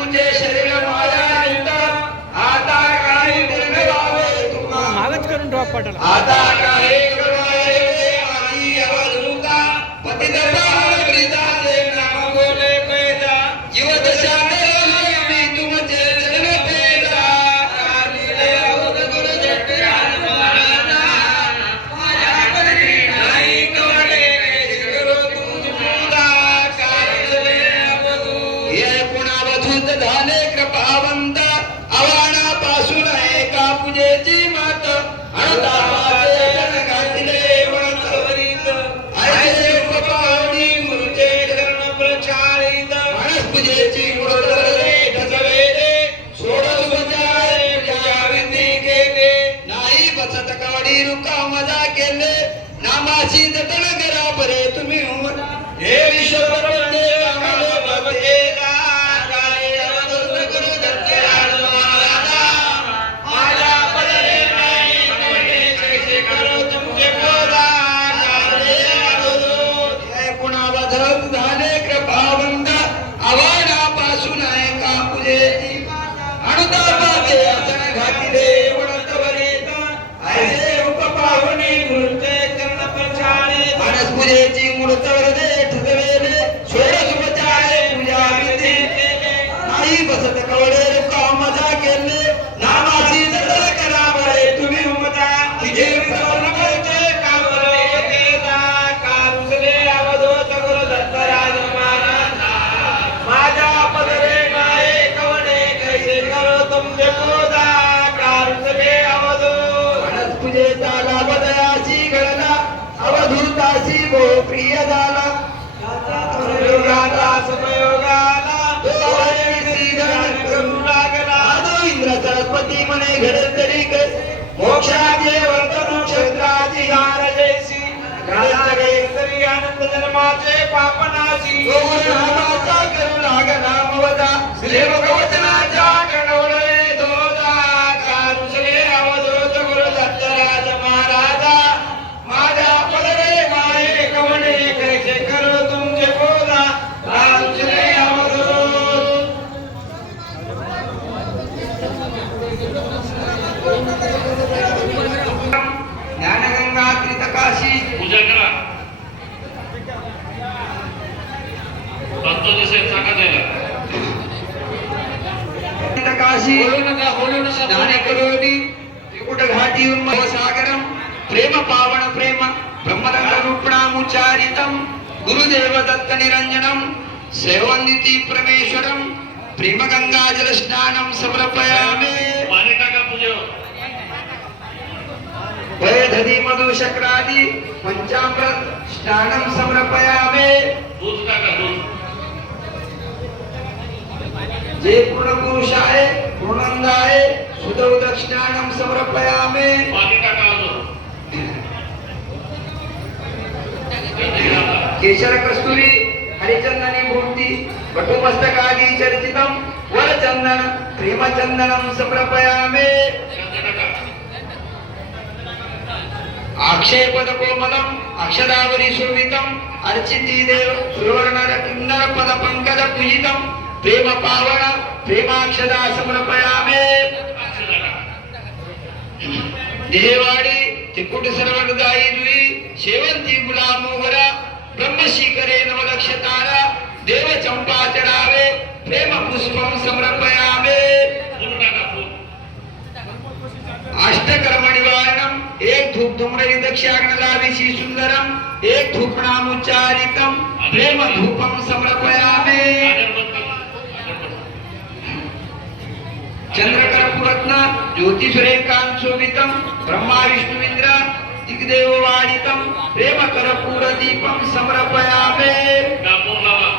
तुझे शरीर माझ्या आता काही निर्णयावे तुम्हा मागच करून ड्रॉप पाठवला आता काही मजा केले. नामाची जतन करा बरे तुम्ही उमरा. हे विश्वपरवंदे ప్రియదాన ఇంద్ర సరస్వతి మనే గడతరి మోక్షాగే వర్త మోక్షాధిహార జయసి గాయత్రి ఆనంద జన్మాచే పాపనాశి గోవింద మాతా కరుణాగ నామవద శ్రీమగ జ్ఞానగంగా త్రితకాశి భుజంగ పంతొమ్మిది సంగతేన? త్రితకాశి జ్ఞానకరోటి త్రిపుట ఘాటి సాగరం. ప్రేమ గురుదేవ దత్త నిరంజనం సేవందితి ప్రమేశ్వరం. प्रेम गंगा जल स्नानम समर्पयामि मधु शक्रादि पंचामृत स्नानम समर्पयामि। दूध दूध। पूर्ण पुरुष आहे पूर्णंद आहे सुदौ दक्षिणानम समर्पयामि। केशर कस्तुरी हरिचंदनी मूर्ती वटुमस्तकादी चर्चितम। वरचंदन प्रेमचंदनम समर्पयामि शांत टाका आक्षेपद कोमलम अक्षरावरी शोभितम अर्चिती देव सुवर्ण किन्नर पद पंकज पूजितम प्रेम पावन प्रेमाक्षदा टाका देहवाडी त्रिकुट सर्वदायी दुई शेवंती गुलाम मोगरा प्रेम पुष्पम टाका फूल अष्टकर्म निवारणम एक धूप धूम्ररी दक्षाग्नलाभिषी सुंदरम एक धूपणामुच्चारितम प्रेम धूपम समर्पयामे। अगरबत्ती अगरबत्ती चंद्रकरपुरत्न ज्योतिषरेखां शोभितं ब्रह्मा विष्णुविंद्र दिग्देव वाणितं प्रेम कर्पूर दीपं समर्पयामे। कापूर लावा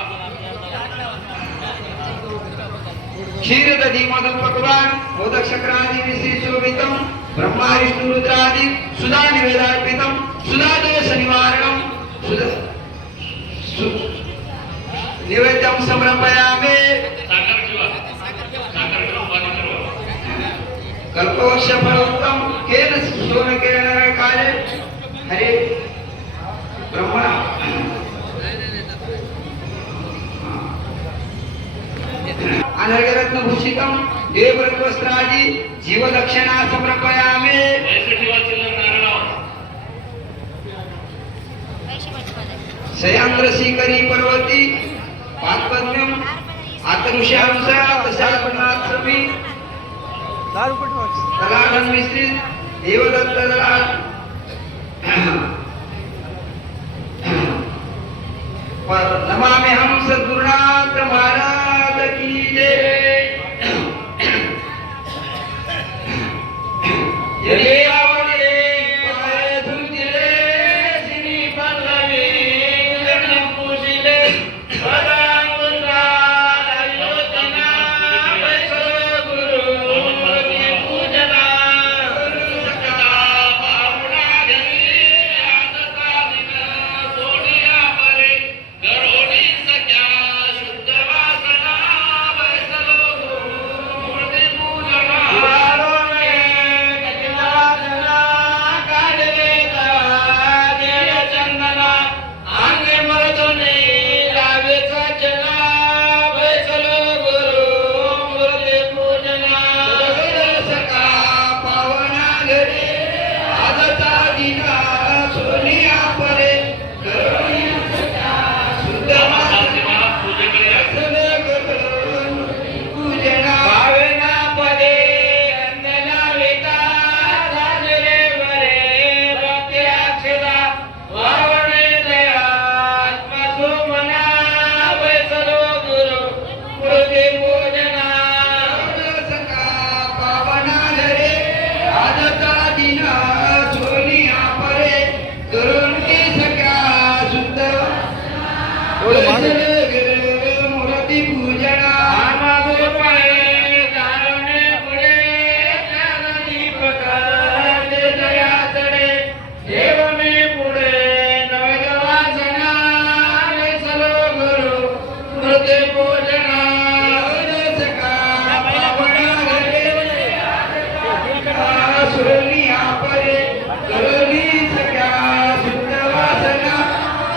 क्षीरदधी मधु पकवान मोदक शक्रादि विशेष ब्रह्मा विष्णु रुद्रादि सुधा निवेदार्पितं सुधा दोष निवारणं सुधा सु- समर्पयामे। कल्पवृक्ष फलोत्तम केन सोन किरण काले हरे ब्रह्मणा। अनर्घ्यरत्नभूषितम देवरत्वस्त्रादि जीवदक्षिणा समर्पयामे सयांग्रसीकरी पर्वती मिश्रित देवदत्त नमामि हम सद्गुरुनाथ महाराज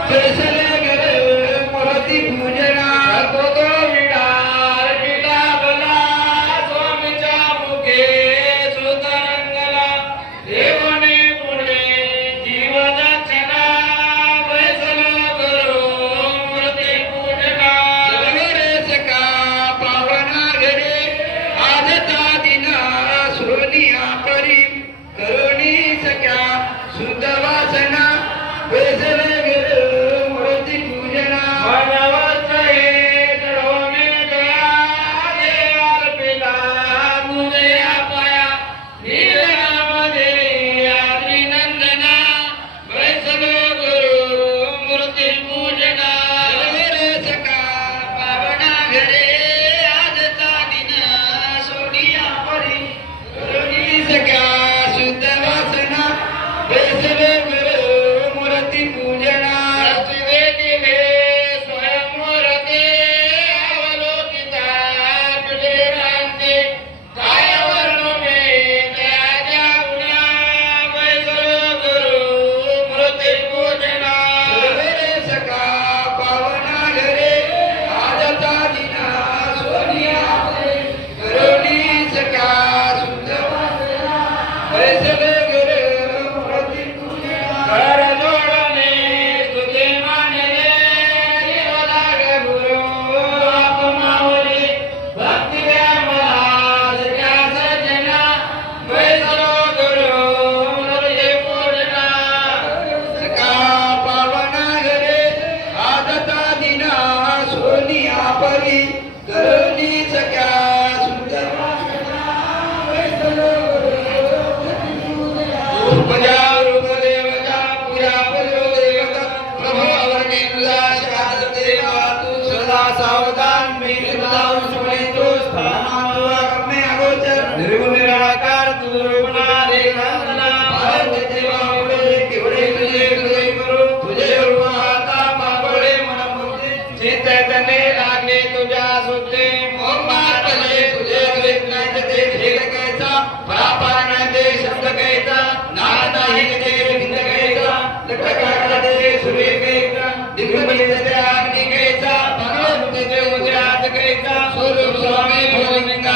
దేశ Obrigado. గోవింద సూర్య స్వామి గోవింద